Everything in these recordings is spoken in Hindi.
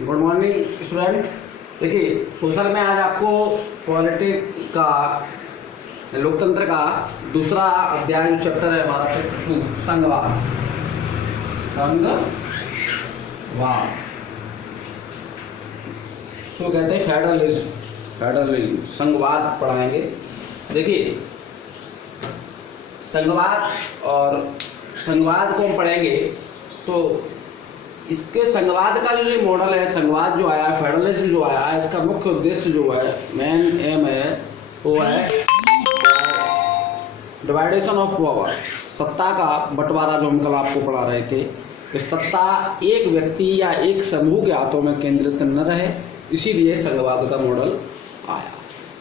Good morning student. देखिए, सोशल में आज आपको पॉलिटिक्स का, लोकतंत्र का दूसरा अध्याय चैप्टर है हमारा, चैप्टर 2 संघवाद। सो कहते हैं फेडरलिज्म, संघवाद पढ़ाएंगे। देखिए, संघवाद को हम पढ़ेंगे तो इसके संघवाद का जो ये मॉडल है, संघवाद जो आया, फेडरलिज्म जो आया, इसका मुख्य उद्देश्य जो है, मेन एम है, वो है डिवाइडेशन ऑफ पावर, सत्ता का बंटवारा। जो हम कल आपको पढ़ा रहे थे कि सत्ता एक व्यक्ति या एक समूह के हाथों में केंद्रित न रहे, इसीलिए संघवाद का मॉडल आया।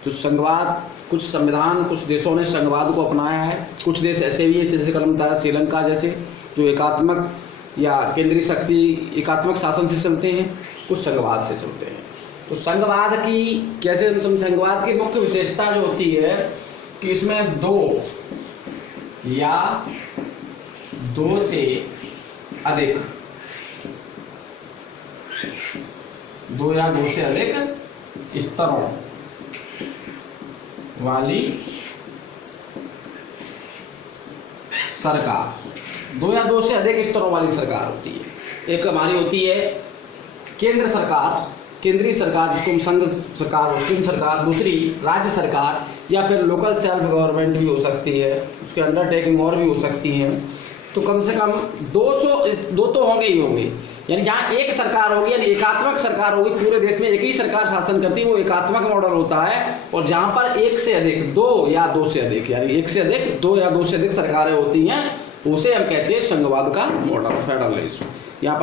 जो संघवाद, कुछ संविधान, कुछ देशों ने संघवाद को अपनाया है, कुछ देश ऐसे भी हैं जैसे कल बताया श्रीलंका जैसे, जो एकात्मक या केंद्रीय शक्ति एकात्मक शासन से चलते हैं, कुछ संघवाद से चलते हैं। तो संघवाद की कैसे, संघवाद की मुख्य विशेषता जो होती है कि इसमें दो या दो से अधिक स्तरों वाली सरकार, दो या दो से अधिक स्तरों वाली सरकार होती है। एक हमारी होती है केंद्र सरकार, केंद्रीय सरकार, जिसको हम संघ सरकार, केंद्र सरकार। दूसरी राज्य सरकार या फिर लोकल सेल्फ गवर्नमेंट भी हो सकती है, उसके अंडरटेकिंग और भी हो सकती हैं। तो कम से कम 200 तो होंगे ही होंगे। यानी जहाँ एक सरकार होगी, यानी एकात्मक सरकार होगी, पूरे देश में एक ही सरकार शासन करती है, वो एकात्मक मॉडल होता है। और जहाँ पर एक से अधिक, दो या दो से अधिक, यानी एक से अधिक, दो या दो से अधिक सरकारें होती हैं, उसे हम कहते हैं संघवाद का मॉडल, फेडरलिज्म। यहाँ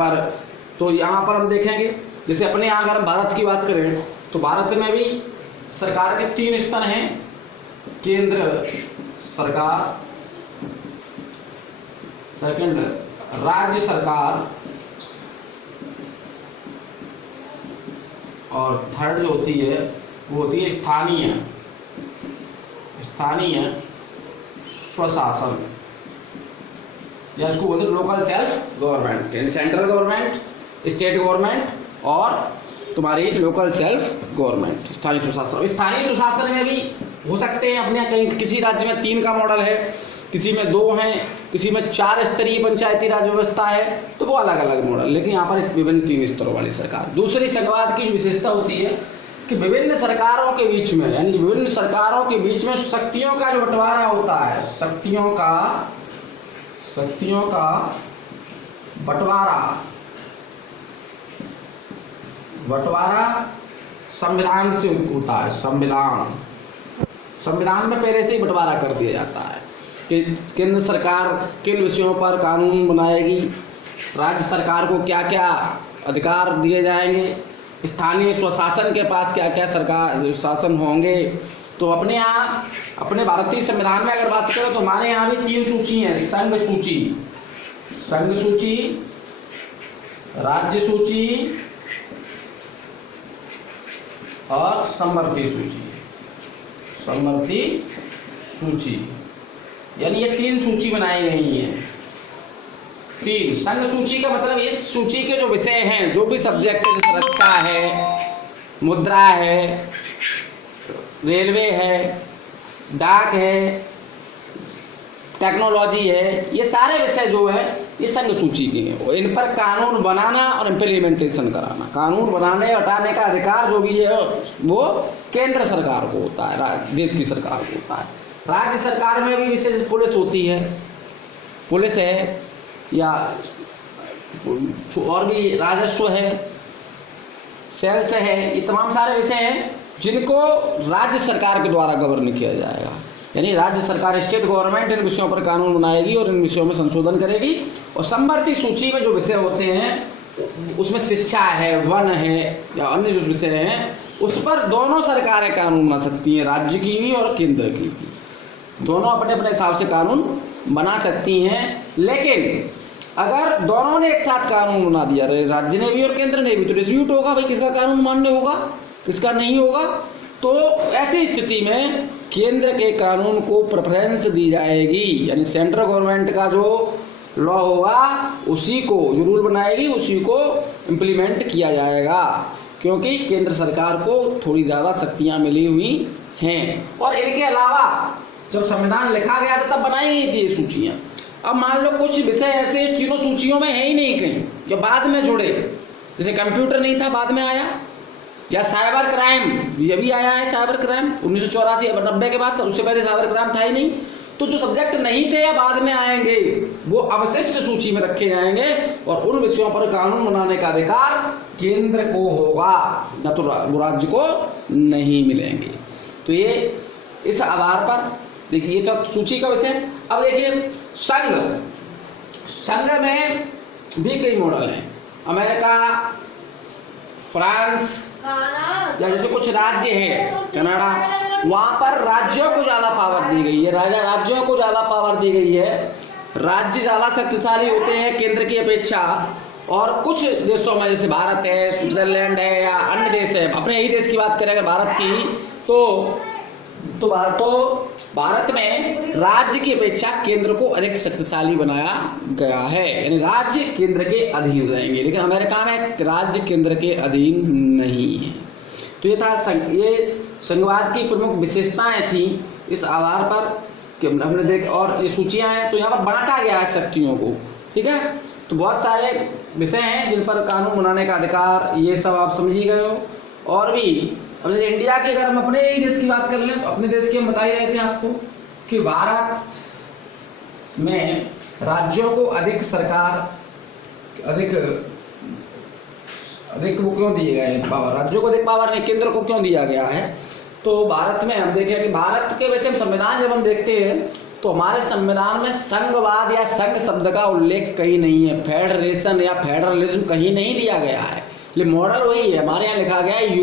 पर हम देखेंगे, जैसे अपने यहाँ अगर हम भारत की बात करें तो भारत में भी सरकार के 3 स्तर हैं। केंद्र सरकार, सेकंड राज्य सरकार, और थर्ड जो होती है वो होती है स्थानीय स्वशासन, या इसको बोलते हैं लोकल सेल्फ गवर्नमेंट। यानी सेंट्रल गवर्नमेंट, स्टेट गवर्नमेंट और तुम्हारी लोकल सेल्फ गवर्नमेंट, स्थानीय सुशासन। स्थानीय सुशासन में भी हो सकते हैं अपने, कहीं किसी राज्य में 3 का मॉडल है, किसी में 2 हैं, किसी में 4 स्तरीय पंचायती राज व्यवस्था है, तो वो अलग अलग मॉडल। लेकिन यहाँ पर विभिन्न 3 स्तरों वाली सरकार। दूसरी संघवाद की विशेषता होती है कि विभिन्न सरकारों के बीच में, यानी विभिन्न सरकारों के बीच में शक्तियों का जो बंटवारा होता है, शक्तियों का बंटवारा संविधान से होता है। संविधान में पहले से ही बंटवारा कर दिया जाता है कि केंद्र सरकार किन विषयों पर कानून बनाएगी, राज्य सरकार को क्या क्या अधिकार दिए जाएंगे, स्थानीय स्वशासन के पास क्या क्या सरकार शासन होंगे। तो अपने यहाँ, अपने भारतीय संविधान में अगर बात करें तो हमारे यहाँ भी 3 सूची हैं, संघ सूची, राज्य सूची और समवर्ती सूची। यानी ये 3 सूची बनाई गई हैं। 3 संघ सूची का मतलब इस सूची के जो विषय हैं, जो भी सब्जेक्ट है, जैसे रक्षा है, मुद्रा है, रेलवे है, डाक है, टेक्नोलॉजी है, ये सारे विषय जो है ये संघ सूची के हैं। इन पर कानून बनाना और इम्प्लीमेंटेशन कराना, कानून बनाने हटाने का अधिकार जो भी है वो केंद्र सरकार को होता है, देश की सरकार को होता है। राज्य सरकार में भी विशेष पुलिस होती है, पुलिस है, या और भी राजस्व है, सेल्स है, ये तमाम सारे विषय हैं जिनको राज्य सरकार के द्वारा गवर्न किया जाएगा। यानी राज्य सरकार, स्टेट गवर्नमेंट इन विषयों पर कानून बनाएगी और इन विषयों में संशोधन करेगी। और समवर्ती सूची में जो विषय होते हैं उसमें शिक्षा है, वन है, या अन्य जो विषय हैं उस पर दोनों सरकारें कानून बना सकती हैं, राज्य की भी और केंद्र की भी। दोनों अपने अपने हिसाब से कानून बना सकती हैं। लेकिन अगर दोनों ने एक साथ कानून बना दिया, राज्य ने भी और केंद्र ने भी, तो डिस्प्यूट होगा भाई, किसका कानून मान्य होगा, किसका नहीं होगा। तो ऐसी स्थिति में केंद्र के कानून को प्रेफरेंस दी जाएगी, यानी सेंट्रल गवर्नमेंट का जो लॉ होगा उसी को, जो रूल बनाएगी उसी को इम्प्लीमेंट किया जाएगा, क्योंकि केंद्र सरकार को थोड़ी ज़्यादा शक्तियाँ मिली हुई हैं। और इनके अलावा जब संविधान लिखा गया था तब बनाई गई थी ये सूचियाँ। अब मान लो कुछ विषय ऐसे तीनों सूचियों में है ही नहीं कहीं, जो बाद में जुड़े, जैसे कंप्यूटर नहीं था, बाद में आया, या साइबर क्राइम ये भी आया है, साइबर क्राइम 1984-90 के बाद, उससे पहले साइबर क्राइम था ही नहीं। तो जो सब्जेक्ट नहीं थे या बाद में आएंगे वो अवशिष्ट सूची में रखे जाएंगे और उन विषयों पर कानून बनाने का अधिकार केंद्र को होगा, न तो राज्य को नहीं मिलेंगे। तो ये इस आधार पर देखिए, ये तो सूची का विषय। अब देखिए संघ में भी कई मॉडल हैं, अमेरिका, फ्रांस, या जैसे कुछ राज्य हैं कनाडा, वहां पर राज्यों को ज्यादा पावर दी गई है, राज्यों को ज्यादा पावर दी गई है, राज्य ज्यादा शक्तिशाली होते हैं केंद्र की अपेक्षा। और कुछ देशों में जैसे भारत है, स्विट्जरलैंड है या अन्य देश है, अपने ही देश की बात करें अगर भारत की, तो भारत में राज्य की अपेक्षा केंद्र को अधिक शक्तिशाली बनाया गया है, यानी राज्य केंद्र के अधीन हो जाएंगे। लेकिन अमेरिका में राज्य केंद्र के अधीन नहीं है। तो ये था ये संघवाद की प्रमुख विशेषताएं थी इस आधार पर कि हमने देख, और ये सूचियां हैं तो यहाँ पर बांटा गया है शक्तियों को, ठीक है। तो बहुत सारे विषय हैं जिन पर कानून बनाने का अधिकार, ये सब आप समझ ही गए हो। और भी अब जैसे इंडिया की, अगर हम अपने ही देश की बात कर लें तो अपने देश की हम बता ही रहे थे आपको कि भारत में राज्यों को अधिक वो क्यों दिए गए हैं पावर, राज्यों को अधिक पावर नहीं, केंद्र को क्यों दिया गया है। तो भारत में हम देखें कि भारत के वैसे हम संविधान जब हम देखते हैं तो हमारे संविधान में संघवाद या संघ शब्द का उल्लेख कहीं नहीं है, फेडरेशन या फेडरलिज्म कहीं नहीं दिया गया है। लेकिन मॉडल वही है, हमारे यहाँ लिखा गया है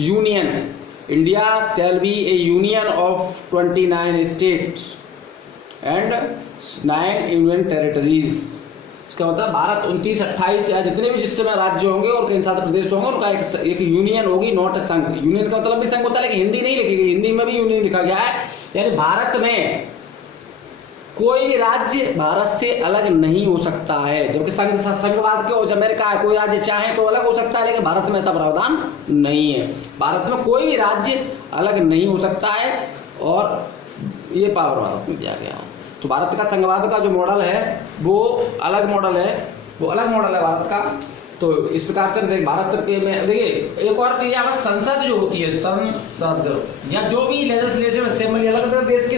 union, India shall be A union of 29 states and 9 union territories. इसका मतलब भारत 29, 28 या जितने भी जिस समय राज्य होंगे और कई सारे प्रदेश होंगे उनका एक यूनियन होगी, नॉट संघ। यूनियन का मतलब भी संघ होता है, लेकिन हिंदी नहीं लिखी गई, हिंदी में भी यूनियन लिखा गया है। यानी भारत में कोई भी राज्य भारत से अलग नहीं हो सकता है, जबकि संघवाद के अमेरिका है, कोई राज्य चाहे तो अलग हो सकता है, लेकिन भारत में ऐसा प्रावधान नहीं है। भारत में कोई भी राज्य अलग नहीं हो सकता है और ये पावर भारत में दिया गया है। तो भारत का संघवाद का जो मॉडल है वो अलग मॉडल है भारत का। तो इस प्रकार से देख भारत के में देखिए एक और चीज है, संसद जो होती है, संसद या जो भी लेजिस्लेटिव असेंबली, अलग अलग देश की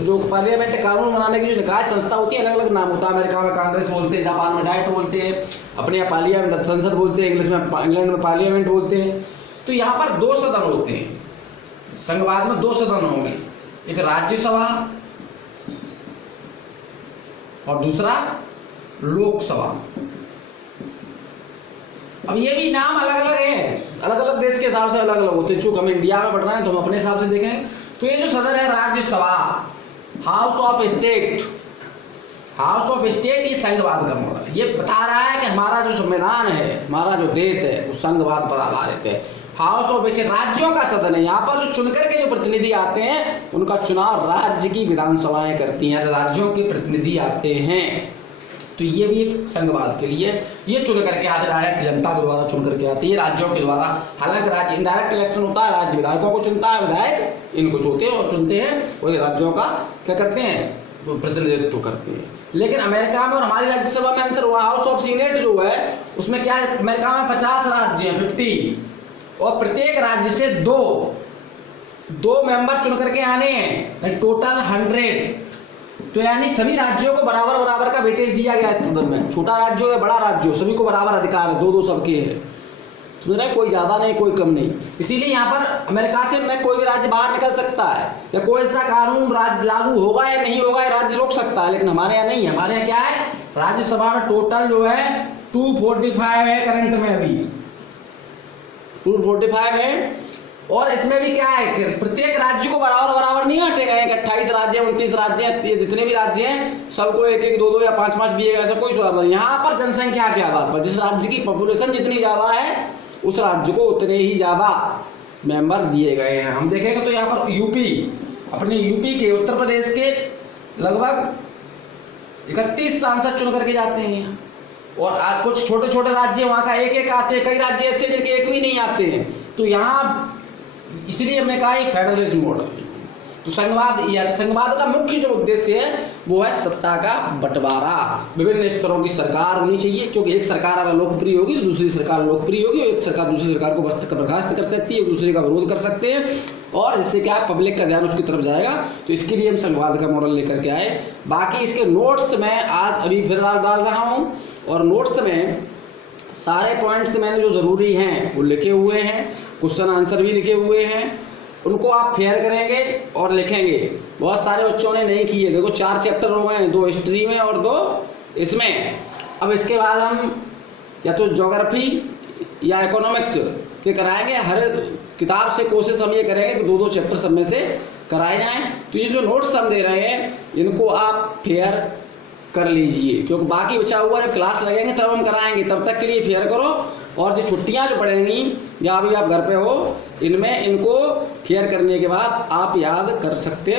जो पार्लियामेंट कानून बनाने की जो निकाय संस्था होती है, अलग अलग नाम होता है। अमेरिका में कांग्रेस बोलते हैं, जापान में डाइट बोलते हैं, अपने यहाँ पार्लियामेंट संसद बोलते हैं, इंग्लैंड में पार्लियामेंट बोलते हैं। तो यहाँ पर 2 सदन होते हैं, संघवाद में 2 सदन होंगे, एक राज्यसभा और दूसरा लोकसभा। अब ये भी नाम अलग अलग है, अलग अलग देश के हिसाब से अलग अलग होते हैं। चूंकि हम इंडिया में पढ़ रहे हैं तो हम अपने हिसाब से देखें तो ये जो सदन है राज्यसभा, हाउस ऑफ स्टेट, ये संघवाद का मॉडल ये बता रहा है कि हमारा जो संविधान है, हमारा जो देश है वो संघवाद पर आधारित है। हाउस ऑफ स्टेट राज्यों का सदन है, यहाँ पर जो चुनकर के जो प्रतिनिधि आते हैं उनका चुनाव राज्य की विधानसभाएं करती हैं, राज्यों के प्रतिनिधि आते हैं। तो ये भी एक संघवाद के लिए ये चुन करके आते, डायरेक्ट जनता के द्वारा चुन करके आती है, राज्यों के द्वारा। हालांकि राज्य इनडायरेक्ट इलेक्शन होता है, राज्य विधायकों को चुनता है, विधायक इनको चुनते हैं और राज्यों का क्या करते हैं, तो प्रतिनिधित्व करते हैं। लेकिन अमेरिका में और हमारी राज्यसभा में अंतर हुआ। हाउस ऑफ सीनेट जो है उसमें क्या है, अमेरिका में 50 राज्य हैं, 50, और प्रत्येक राज्य से दो मेंबर चुन करके आने हैं, टोटल 100। तो यानी सभी राज्यों को बराबर का वेटेज दिया गया है इस सदन में। छोटा राज्य हो या बड़ा राज्य हो, सभी को बराबर अधिकार है, 2-2 सबके है, समझ रहे हैं, कोई ज्यादा नहीं कोई कम नहीं। इसीलिए यहाँ पर अमेरिका से में कोई भी राज्य बाहर निकल सकता है या कोई ऐसा कानून लागू होगा या नहीं होगा, राज्य रोक सकता है। लेकिन हमारे यहाँ नहीं है, हमारे यहाँ क्या है, राज्यसभा में टोटल जो है 245 है, करंट में अभी 245 है। और इसमें भी क्या है कि प्रत्येक राज्य को बराबर नहीं हटेगा, 28 राज्य 29 राज्य ये जितने भी राज्य हैं सबको 1-1, 2-2 या 5-5 दिए गए, ऐसा कोई बराबर नहीं। यहाँ पर जनसंख्या के आधार पर जिस राज्य की पॉपुलेशन जितनी ज्यादा है उस राज्य को उतने ही ज्यादा मेंबर दिए गए हैं। हम देखेंगे तो यहाँ पर यूपी, अपने यूपी के, उत्तर प्रदेश के लगभग 31 सांसद चुन करके जाते हैं यहाँ। और कुछ छोटे छोटे राज्य वहाँ का एक एक आते हैं, कई राज्य ऐसे जिनके एक भी नहीं आते हैं। तो यहाँ इसलिए हमने कहा फेडरलिज्म मॉडल। तो संघवाद या संघवाद का मुख्य जो उद्देश्य है वो है सत्ता का बंटवारा। विभिन्न स्तरों की सरकार होनी चाहिए, क्योंकि एक सरकार अगर लोकप्रिय होगी तो दूसरी सरकार लोकप्रिय होगी, और एक सरकार दूसरी सरकार को बर्खास्त कर सकती है, दूसरे का विरोध कर सकते हैं, और इससे क्या है पब्लिक का ध्यान उसकी तरफ जाएगा। तो इसके लिए हम संघवाद का मॉडल लेकर के आए। बाकी इसके नोट्स मैं आज अभी फिर डाल रहा हूँ, और नोट्स में सारे पॉइंट्स मैंने जो ज़रूरी हैं वो लिखे हुए हैं, क्वेश्चन आंसर भी लिखे हुए हैं, उनको आप फेयर करेंगे और लिखेंगे। बहुत सारे बच्चों ने नहीं किए, देखो 4 चैप्टर हो गए हैं, 2 हिस्ट्री में और 2 इसमें। अब इसके बाद हम या तो ज्योग्राफी या इकोनॉमिक्स के कराएंगे। हर किताब से कोशिश हम ये करेंगे कि 2-2 चैप्टर सब में से कराए जाएं। तो ये जो नोट्स हम दे रहे हैं इनको आप फेयर कर लीजिए, क्योंकि बाकी बचा हुआ जब क्लास लगेंगे तब हम कराएंगे, तब तक के लिए फेयर करो। और जो छुट्टियां जो पड़ेंगी या अभी आप घर पे हो, इनमें इनको फेयर करने के बाद आप याद कर सकते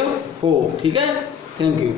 हो। ठीक है, थैंक यू।